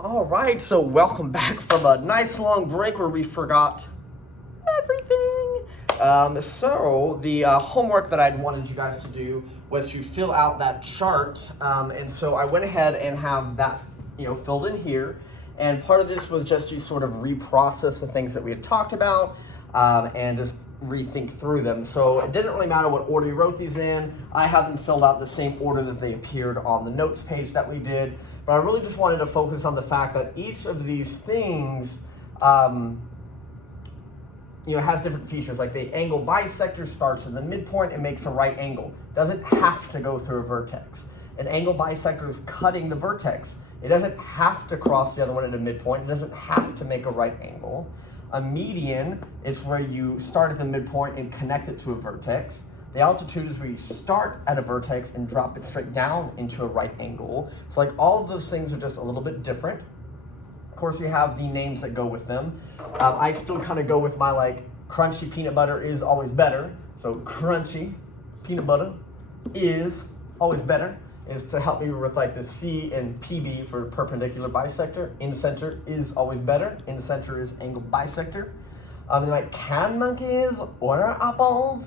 All right, so welcome back from a nice long break where we forgot everything. So the homework that I'd wanted you guys to do was to fill out that chart, and so I went ahead and have that filled in here. And part of this was just to sort of reprocess the things that we had talked about and just rethink through them. So it didn't really matter what order you wrote these in. I had them filled out in the same order that they appeared on the notes page that we did. But I really just wanted to focus on the fact that each of these things has different features. Like the angle bisector starts in the midpoint and makes a right angle. Doesn't have to go through a vertex. An angle bisector is cutting the vertex. It doesn't have to cross the other one at a midpoint. It doesn't have to make a right angle. A median is where you start at the midpoint and connect it to a vertex. The altitude is where you start at a vertex and drop it straight down into a right angle. So like all of those things are just a little bit different. Of course, we have the names that go with them. I still kind of go with my crunchy peanut butter is always better. So crunchy peanut butter is always better is to help me with the C and PB for perpendicular bisector. In center is always better. In center is angle bisector. Can monkeys order apples?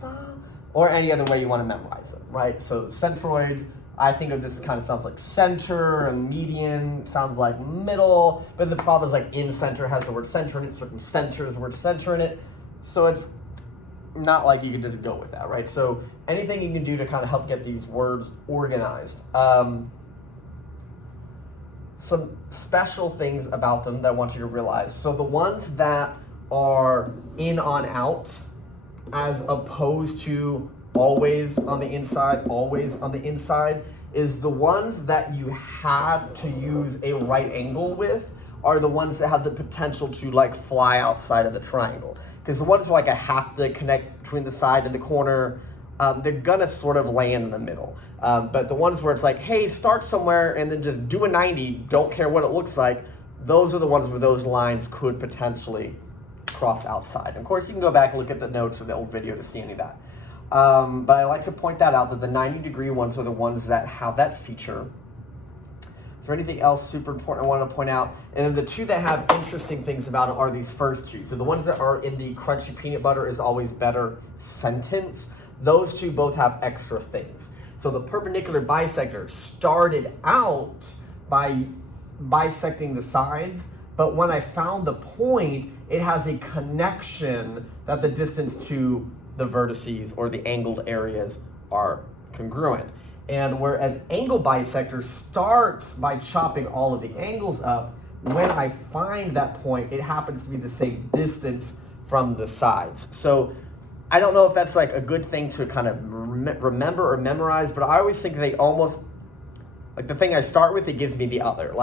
Or any other way you want to memorize it, right? So centroid, I think of this kind of sounds like center, and median sounds like middle, but the problem is in center has the word center in it, circumcenter has the word center in it, so it's not like you can just go with that, right? So anything you can do to kind of help get these words organized. Some special things about them that I want you to realize. So the ones that are in on out, as opposed to always on the inside, always on the inside, is the ones that you have to use a right angle with are the ones that have the potential to fly outside of the triangle. Because the ones where I have to connect between the side and the corner, they're gonna sort of land in the middle. But the ones where it's hey, start somewhere and then just do a 90, don't care what it looks like, those are the ones where those lines could potentially cross outside. And of course, you can go back and look at the notes of the old video to see any of that. But I like to point that out, that the 90-degree ones are the ones that have that feature. Is there anything else super important I want to point out? And then the two that have interesting things about it are these first two. So the ones that are in the crunchy peanut butter is always better sentence. Those two both have extra things. So the perpendicular bisector started out by bisecting the sides, but when I found the point, it has a connection that the distance to the vertices or the angled areas are congruent. And whereas angle bisector starts by chopping all of the angles up, when I find that point, it happens to be the same distance from the sides. So I don't know if that's a good thing to kind of remember or memorize, but I always think they almost, the thing I start with, it gives me the other.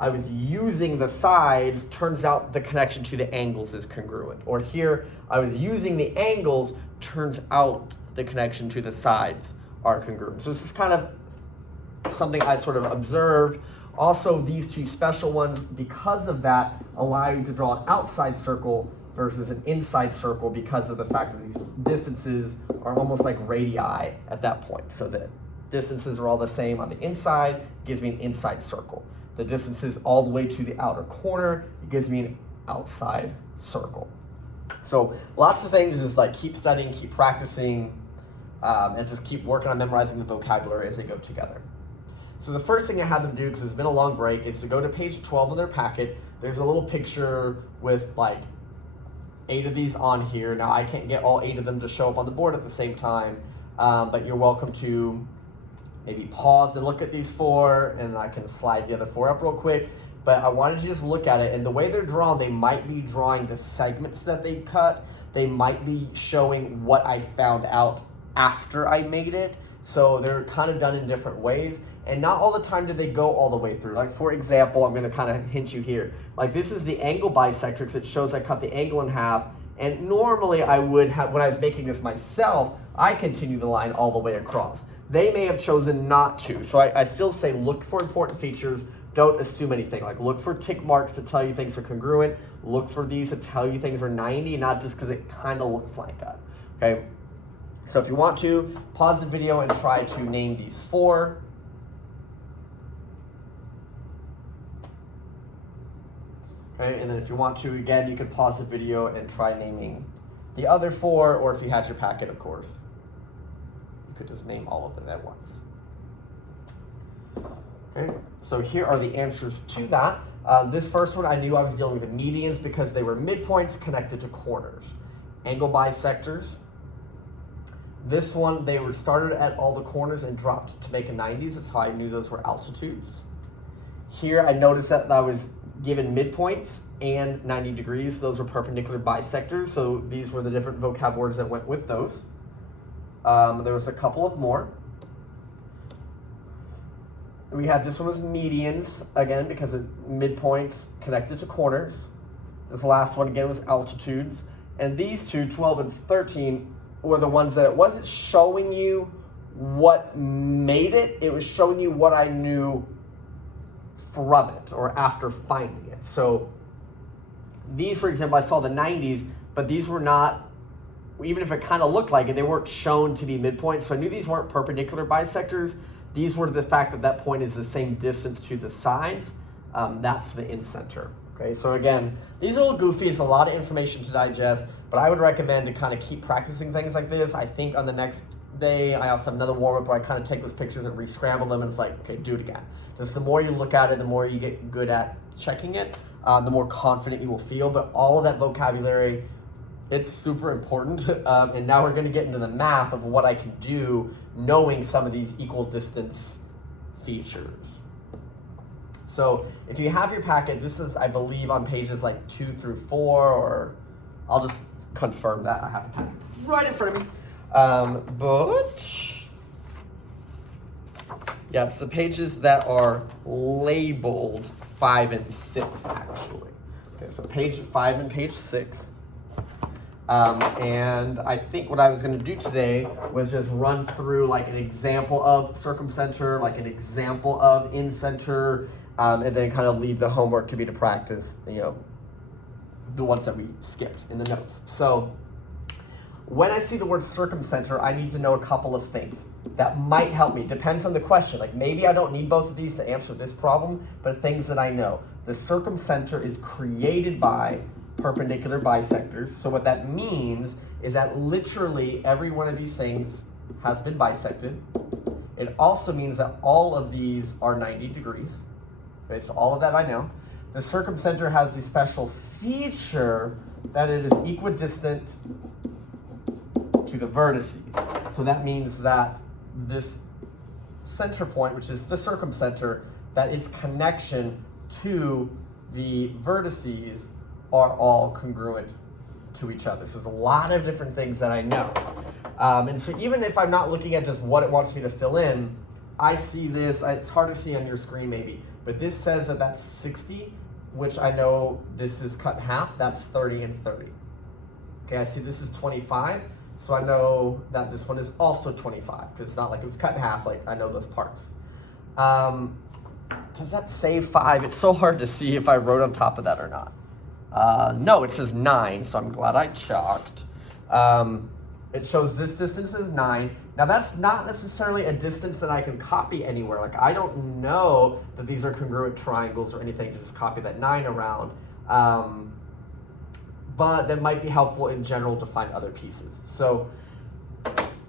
I was using the sides, turns out the connection to the angles is congruent. Or here, I was using the angles, turns out the connection to the sides are congruent. So this is kind of something I sort of observed. Also, these two special ones, because of that, allow you to draw an outside circle versus an inside circle because of the fact that these distances are almost like radii at that point. So the distances are all the same on the inside, gives me an inside circle. The distances all the way to the outer corner, it gives me an outside circle. So lots of things, just keep studying, keep practicing, and just keep working on memorizing the vocabulary as they go together. So the first thing I had them do, because it's been a long break, is to go to page 12 of their packet. There's a little picture with 8 of these on here. Now I can't get all 8 of them to show up on the board at the same time, but you're welcome to maybe pause and look at these 4, and I can slide the other 4 up real quick. But I wanted you to just look at it, and the way they're drawn, they might be drawing the segments that they cut. They might be showing what I found out after I made it. So they're kind of done in different ways. And not all the time do they go all the way through. For example, I'm gonna kind of hint you here. This is the angle bisector, because it shows I cut the angle in half. And normally I would have, when I was making this myself, I continue the line all the way across. They may have chosen not to. So I still say look for important features. Don't assume anything. Look for tick marks to tell you things are congruent. Look for these to tell you things are 90, not just because it kind of looks like that. Okay? So if you want to, pause the video and try to name these 4. Okay, and then if you want to, again, you could pause the video and try naming the other 4, or if you had your packet, of course, you could just name all of them at once. Okay, so here are the answers to that. This first one, I knew I was dealing with medians because they were midpoints connected to corners. Angle bisectors. This one, they were started at all the corners and dropped to make a 90s. That's how I knew those were altitudes. Here, I noticed that I was given midpoints and 90 degrees. Those were perpendicular bisectors, so these were the different vocab words that went with those. There was a couple of more. We had this one was medians, again, because of midpoints connected to corners. This last one, again, was altitudes. And these two, 12 and 13, were the ones that it wasn't showing you what made it. It was showing you what I knew from it or after finding it. So these, for example, I saw the 90s, but these were not, even if it kind of looked like it, they weren't shown to be midpoints. So I knew these weren't perpendicular bisectors. These were the fact that that point is the same distance to the sides. That's the in-center. Okay, so again, these are a little goofy. It's a lot of information to digest, but I would recommend to kind of keep practicing things like this. I think on the next day, I also have another warm-up where I kind of take those pictures and re-scramble them, and it's like, okay, do it again. Just the more you look at it, the more you get good at checking it, the more confident you will feel. But all of that vocabulary, it's super important. And now we're going to get into the math of what I can do knowing some of these equal distance features. So if you have your packet, this is, I believe, on pages like 2 through 4, or I'll just confirm that I have the packet right in front of me. But yeah, it's the pages that are labeled 5 and 6, actually. Okay, so page 5 and page 6. And I think what I was going to do today was just run through like an example of circumcenter, like an example of in-center, and then kind of leave the homework to be to practice, you know, the ones that we skipped in the notes. So when I see the word circumcenter, I need to know a couple of things that might help me. Depends on the question. Like maybe I don't need both of these to answer this problem, but things that I know. The circumcenter is created by perpendicular bisectors. So what that means is that literally every one of these things has been bisected. It also means that all of these are 90 degrees. Okay, so all of that I know. The circumcenter has the special feature that it is equidistant to the vertices. So that means that this center point, which is the circumcenter, that its connection to the vertices are all congruent to each other. So there's a lot of different things that I know. And so even if I'm not looking at just what it wants me to fill in, I see this, it's hard to see on your screen maybe, but this says that that's 60, which I know this is cut in half, that's 30 and 30. Okay, I see this is 25, so I know that this one is also 25, because it's not like it was cut in half, like I know those parts. Does that say 5? It's so hard to see if I wrote on top of that or not. No, it says 9, so I'm glad I chalked. It shows this distance is 9. Now that's not necessarily a distance that I can copy anywhere. Like I don't know that these are congruent triangles or anything to just copy that 9 around. But that might be helpful in general to find other pieces. So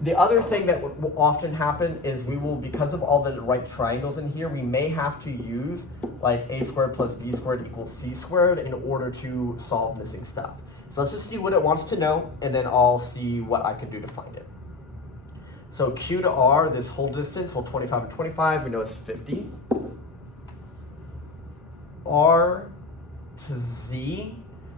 the other thing that will often happen is we will, because of all the right triangles in here, we may have to use like a squared plus b squared equals c squared in order to solve missing stuff. So let's just see what it wants to know, and then I'll see what I can do to find it. So Q to R, this whole distance, well 25 and 25, we know it's 50. R to Z.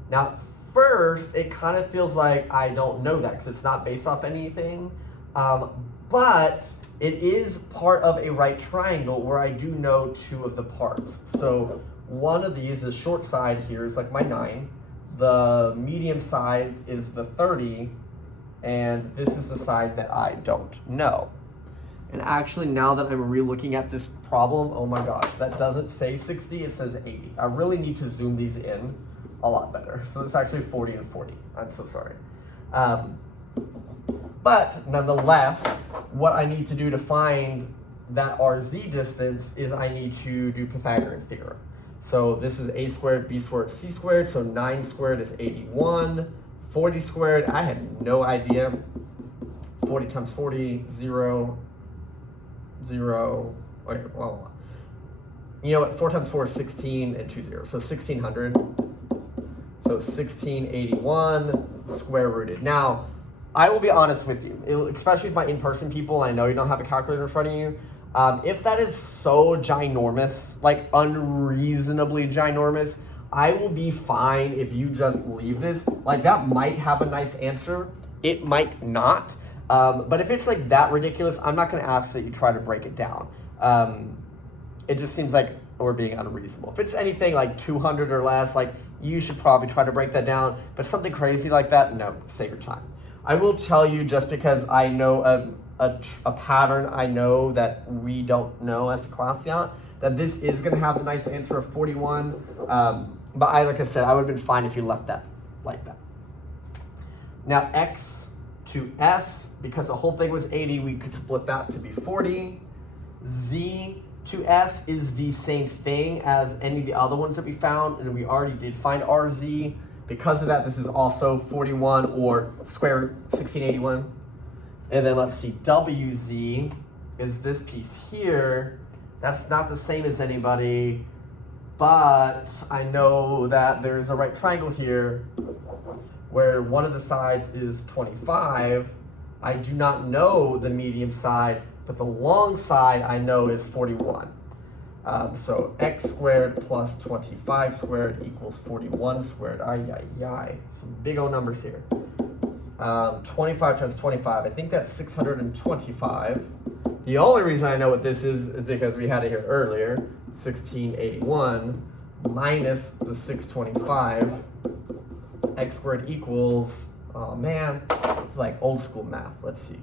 Now first, it kind of feels like I don't know that because it's not based off anything. But it is part of a right triangle where I do know 2 of the parts. So one of these, the short side here is like my 9. The medium side is the 30. And this is the side that I don't know. And actually, now that I'm re-looking at this problem, oh my gosh, that doesn't say 60, it says 80. I really need to zoom these in a lot better. So it's actually 40 and 40. I'm so sorry. But nonetheless, what I need to do to find that RZ distance is I need to do Pythagorean Theorem. So this is a squared, b squared, c squared. So 9 squared is 81. 40 squared, I have no idea. 40 times 40, 0, 0. Okay, well, you know what? 4 times 4 is 16 and 2 zeros. So 1600. So 1681 square rooted. Now, I will be honest with you, especially with my in-person people, I know you don't have a calculator in front of you. If that is so ginormous, like unreasonably ginormous, I will be fine if you just leave this. Like, that might have a nice answer. It might not. But if it's like that ridiculous, I'm not going to ask that you try to break it down. It just seems like we're being unreasonable. If it's anything like 200 or less, like, you should probably try to break that down. But something crazy like that, no, save your time. I will tell you, just because I know a pattern I know that we don't know as a class yet, that this is going to have the nice answer of 41. But like I said, I would have been fine if you left that like that. Now x to s, because the whole thing was 80, we could split that to be 40. Z to s is the same thing as any of the other ones that we found, and we already did find RZ. Because of that, this is also 41 or square root 1681. And then let's see, WZ is this piece here. That's not the same as anybody, but I know that there's a right triangle here where one of the sides is 25. I do not know the medium side, but the long side I know is 41. So x squared plus 25 squared equals 41 squared. Some big old numbers here. 25 times 25, I think that's 625. The only reason I know what this is because we had it here earlier. 1681 minus the 625. X squared equals, oh man, it's like old school math. Let's see,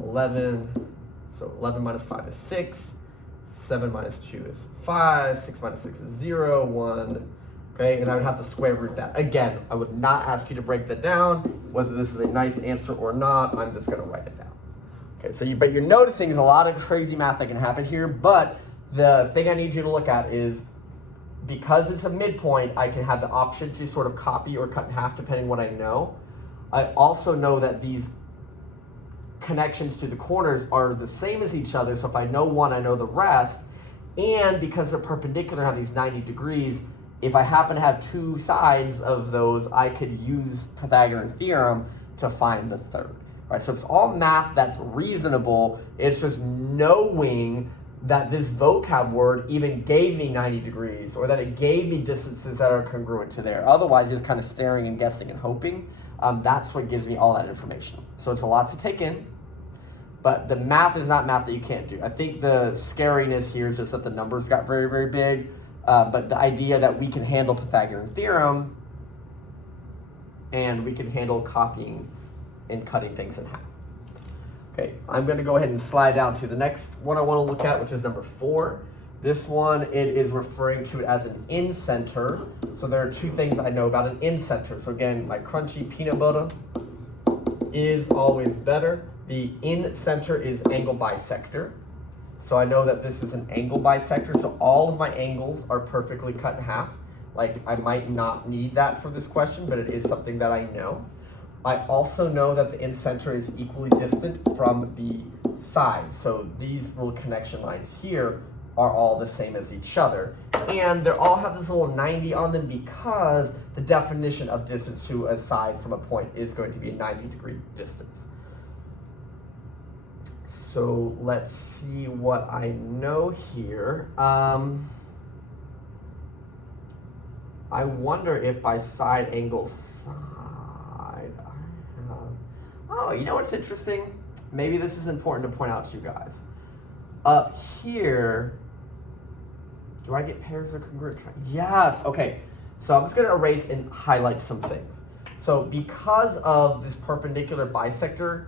11. So 11 minus 5 is 6. 7 minus 2 is 5, 6 minus 6 is 0, 1, okay, and I would have to square root that. Again, I would not ask you to break that down, whether this is a nice answer or not, I'm just gonna write it down. Okay, so but you're noticing there's a lot of crazy math that can happen here, but the thing I need you to look at is, because it's a midpoint, I can have the option to sort of copy or cut in half depending what I know. I also know that these connections to the corners are the same as each other, so if I know one, I know the rest. And because they're perpendicular and have these 90 degrees, if I happen to have two sides of those, I could use Pythagorean Theorem to find the third. Right? So it's all math that's reasonable. It's just knowing that this vocab word even gave me 90 degrees, or that it gave me distances that are congruent to there. Otherwise, just kind of staring and guessing and hoping. That's what gives me all that information. So it's a lot to take in, but the math is not math that you can't do. I think the scariness here is just that the numbers got very, very big, but the idea that we can handle Pythagorean Theorem and we can handle copying and cutting things in half. Okay, I'm going to go ahead and slide down to the next one I want to look at, which is number 4. This one, it is referring to it as an incenter. So there are two things I know about an incenter. So again, my crunchy peanut butter is always better. The incenter is angle bisector. So I know that this is an angle bisector. So all of my angles are perfectly cut in half. Like, I might not need that for this question, but it is something that I know. I also know that the incenter is equally distant from the sides. So these little connection lines here are all the same as each other. And they all have this little 90 on them because the definition of distance to a side from a point is going to be a 90-degree distance. So let's see what I know here. I wonder if by side angle side I have... Oh, you know what's interesting? Maybe this is important to point out to you guys. Up here, do I get pairs of congruent triangles? Yes, okay. So I'm just gonna erase and highlight some things. So because of this perpendicular bisector,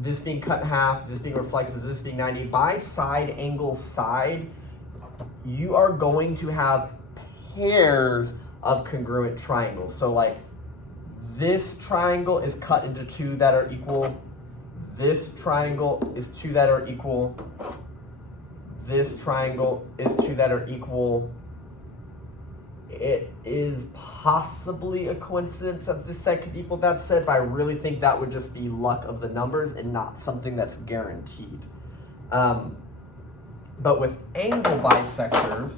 this being cut in half, this being reflexive, this being 90, by side angle side, you are going to have pairs of congruent triangles. So like this triangle is cut into two that are equal. This triangle is two that are equal. This triangle is two that are equal. it is possibly a coincidence that this set could equal that set, but I really think that would just be luck of the numbers and not something that's guaranteed. But with angle bisectors,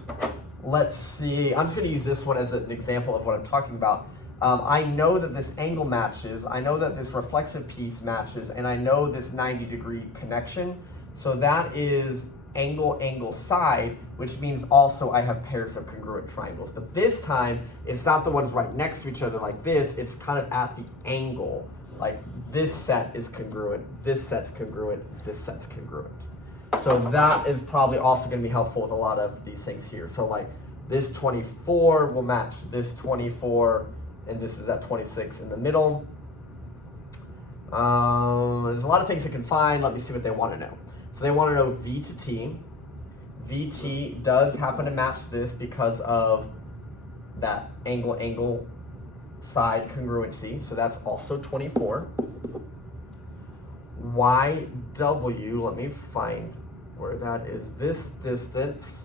let's see, I'm just going to use this one as an example of what I'm talking about. I know that this angle matches, I know that this reflexive piece matches, and I know this 90-degree connection. So that is angle, angle, side, which means also I have pairs of congruent triangles. But this time, it's not the ones right next to each other like this, it's kind of at the angle. Like this set is congruent, this set's congruent, this set's congruent. So that is probably also going to be helpful with a lot of these things here. So like this 24 will match this 24, and this is at 26 in the middle. There's a lot of things I can find. Let me see what they want to know. So they want to know V to T. VT does happen to match this because of that angle, angle, side congruency. So that's also 24. YW, let me find where that is. This distance.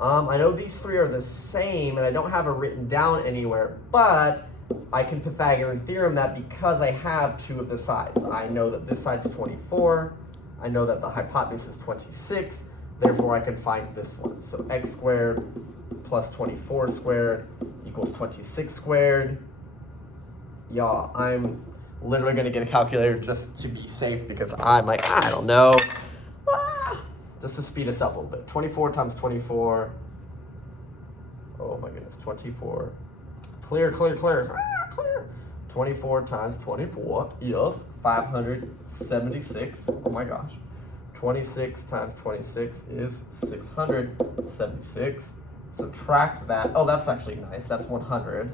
I know these three are the same, and I don't have it written down anywhere, but I can Pythagorean theorem that because I have two of the sides. I know that this side's 24. I know that the hypotenuse is 26. Therefore, I can find this one. So x squared plus 24 squared equals 26 squared. Y'all, I'm literally going to get a calculator just to be safe because I'm like, I don't know. Just to speed us up a little bit. 24 times 24. Oh my goodness, 24. Clear, clear, clear. Clear. 24 times 24 is 576. Oh my gosh. 26 times 26 is 676. Subtract that. Oh, that's actually nice. That's 100.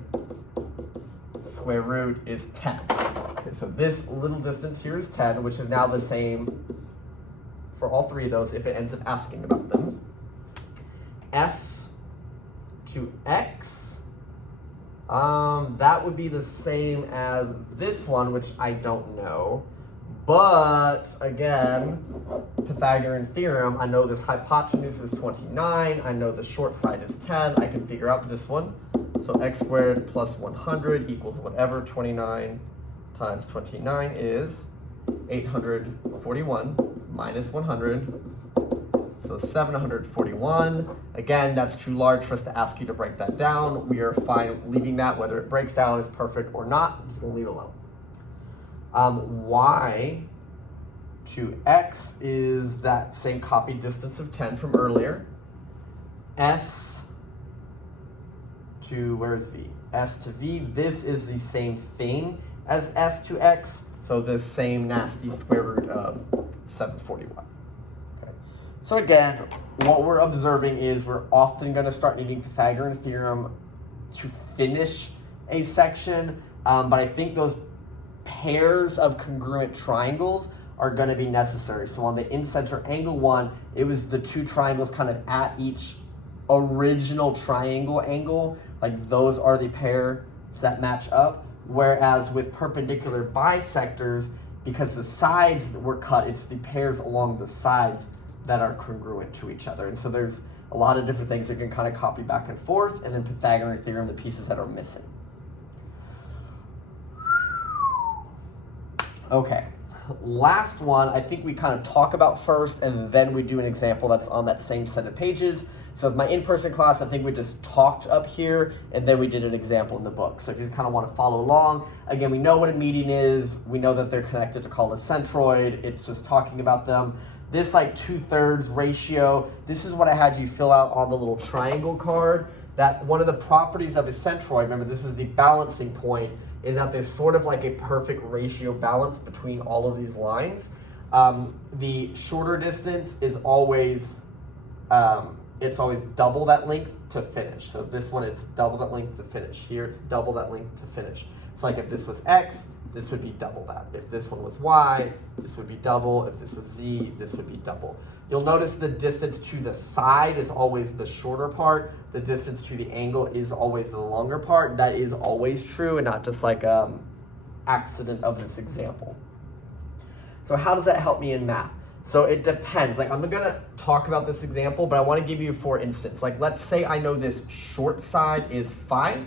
Square root is 10. Okay, so this little distance here is 10, which is now the same for all three of those if it ends up asking about them. S to X, that would be the same as this one, which I don't know. But again, Pythagorean theorem, I know this hypotenuse is 29, I know the short side is 10, I can figure out this one. So x squared plus 100 equals whatever. 29 times 29 is 841 minus 100. So 741. Again, that's too large for us to ask you to break that down. We are fine leaving that. Whether it breaks down is perfect or not, I'm just going to leave it alone. Y to X is that same copied distance of 10 from earlier. S to, where's V? S to V, this is the same thing as S to X, so the same nasty square root of 741. Okay. So again, what we're observing is we're often going to start needing Pythagorean theorem to finish a section, but I think those pairs of congruent triangles are going to be necessary. So on the in-center angle one, it was the two triangles kind of at each original triangle angle, like those are the pairs that match up. Whereas with perpendicular bisectors, because the sides were cut, it's the pairs along the sides that are congruent to each other. And so there's a lot of different things that you can kind of copy back and forth, and then Pythagorean theorem, the pieces that are missing. Okay, last one, I think we kind of talk about first, and then we do an example that's on that same set of pages. So with my in-person class, I think we just talked up here, and then we did an example in the book. So if you kind of want to follow along, again, we know what a median is. We know that they're connected to call a centroid. It's just talking about them. This like 2/3 ratio, this is what I had you fill out on the little triangle card. That one of the properties of a centroid, remember this is the balancing point, is that there's sort of like a perfect ratio balance between all of these lines. The shorter distance is always, it's always double that length to finish. So this one, it's double that length to finish. Here, it's double that length to finish. So like if this was X, this would be double that. If this one was Y, this would be double. If this was Z, this would be double. You'll notice the distance to the side is always the shorter part. The distance to the angle is always the longer part. That is always true and not just like accident of this example. So how does that help me in math? So it depends. Like, I'm gonna talk about this example, but I want to give you, for instance, like, let's say I know this short side is 5,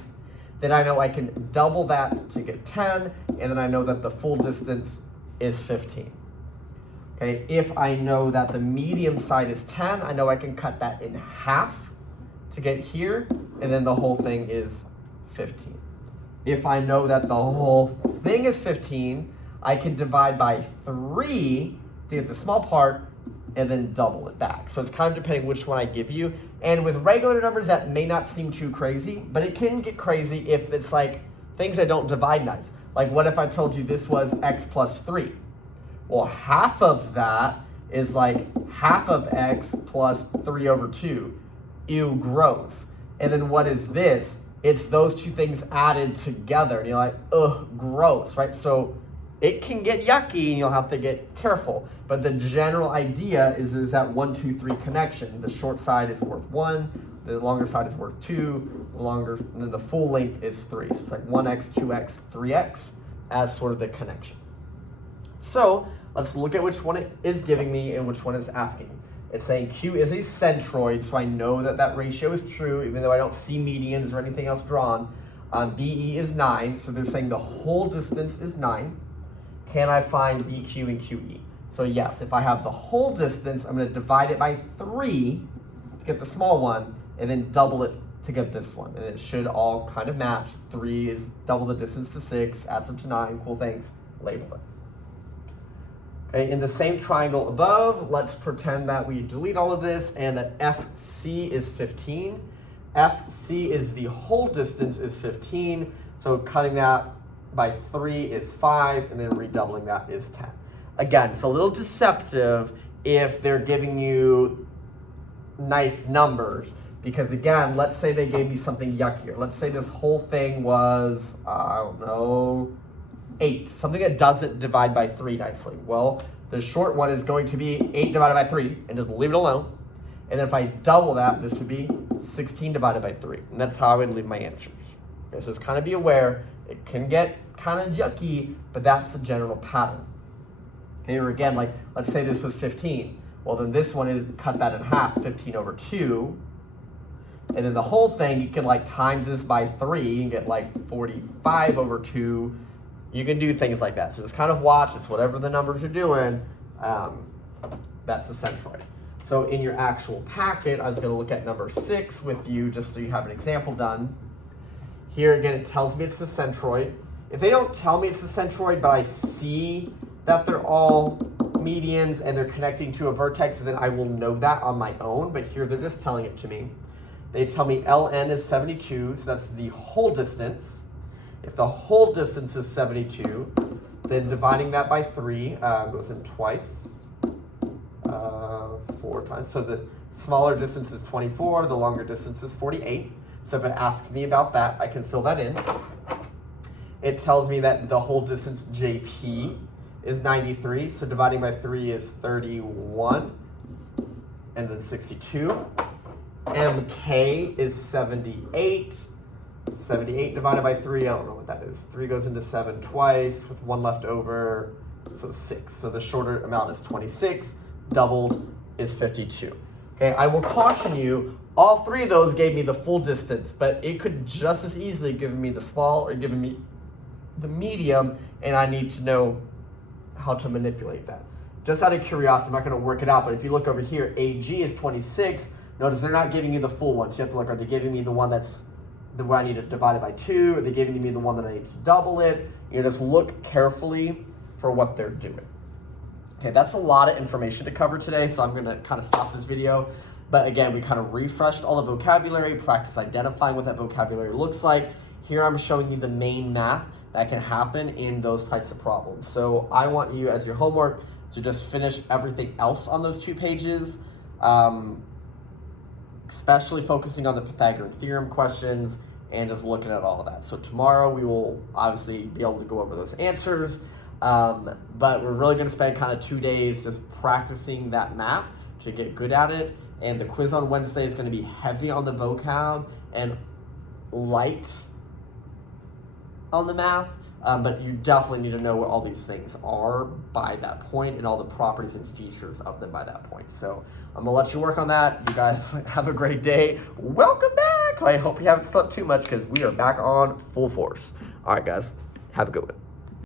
then I know I can double that to get 10, and then I know that the full distance is 15. Okay, if I know that the medium side is 10, I know I can cut that in half to get here, and then the whole thing is 15. If I know that the whole thing is 15, I can divide by 3 to get the small part, and then double it back. So it's kind of depending which one I give you. And with regular numbers, that may not seem too crazy, but it can get crazy if it's like things that don't divide nice. Like, what if I told you this was x plus 3? Well, half of that is like half of x plus 3 over 2. Ew, gross. And then what is this? It's those two things added together. And you're like, ugh, gross, right? So it can get yucky and you'll have to get careful. But the general idea is that 1, 2, 3 connection. The short side is worth 1, the longer side is worth 2, and then the full length is 3. So it's like 1x, 2x, 3x as sort of the connection. So let's look at which one it is giving me and which one is asking. It's saying Q is a centroid, so I know that that ratio is true, even though I don't see medians or anything else drawn. BE is 9, so they're saying the whole distance is 9. Can I find BQ and QE? So yes, if I have the whole distance, I'm going to divide it by 3 to get the small one, and then double it to get this one. And it should all kind of match. 3 is double the distance to 6, adds up to 9, cool things, label it. Okay, in the same triangle above, let's pretend that we delete all of this and that FC is 15. FC is the whole distance is 15, so cutting that by 3 is 5, and then redoubling that is 10. Again, it's a little deceptive if they're giving you nice numbers, because again, let's say they gave me something yuckier. Let's say this whole thing was, I don't know, 8, something that doesn't divide by 3 nicely. Well, the short one is going to be 8 divided by 3, and just leave it alone. And then if I double that, this would be 16 divided by 3. And that's how I would leave my answers. Okay, so just kind of be aware, it can get kind of yucky, but that's the general pattern. Okay, or again, like, let's say this was 15. Well, then this one is, cut that in half, 15 over 2. And then the whole thing, you can like times this by 3 and get like 45 over 2. You can do things like that. So just kind of watch, it's whatever the numbers are doing, that's the centroid. So in your actual packet, I was going to look at number 6 with you just so you have an example done. Here again, it tells me it's the centroid. If they don't tell me it's the centroid, but I see that they're all medians and they're connecting to a vertex, then I will know that on my own. But here they're just telling it to me. They tell me LN is 72, so that's the whole distance. If the whole distance is 72, then dividing that by 3 goes in twice, 4 times. So the smaller distance is 24, the longer distance is 48. So if it asks me about that, I can fill that in. It tells me that the whole distance JP is 93, so dividing by 3 is 31, and then 62. MK is 78. 78 divided by 3, I don't know what that is. 3 goes into 7 twice with 1 left over, so 6. So the shorter amount is 26, doubled is 52. Okay, I will caution you, all 3 of those gave me the full distance, but it could just as easily give me the small or give me the medium, and I need to know how to manipulate that. Just out of curiosity, I'm not going to work it out, but if you look over here, AG is 26. Notice they're not giving you the full one, so you have to look, are they giving me the one that's the one I need to divide it by 2? Are they giving me the one that I need to double it? You just look carefully for what they're doing. Okay, that's a lot of information to cover today, so I'm going to kind of stop this video. But again, we kind of refreshed all the vocabulary, practice identifying what that vocabulary looks like. Here I'm showing you the main math that can happen in those types of problems. So I want you, as your homework, to just finish everything else on those 2 pages, especially focusing on the Pythagorean Theorem questions and just looking at all of that. So tomorrow we will obviously be able to go over those answers, but we're really going to spend kind of 2 days just practicing that math to get good at it. And the quiz on Wednesday is going to be heavy on the vocab and light on the math. But you definitely need to know what all these things are by that point and all the properties and features of them by that point. So I'm gonna let you work on that. You guys have a great day. Welcome back. I hope you haven't slept too much because we are back on full force. All right, guys, have a good one.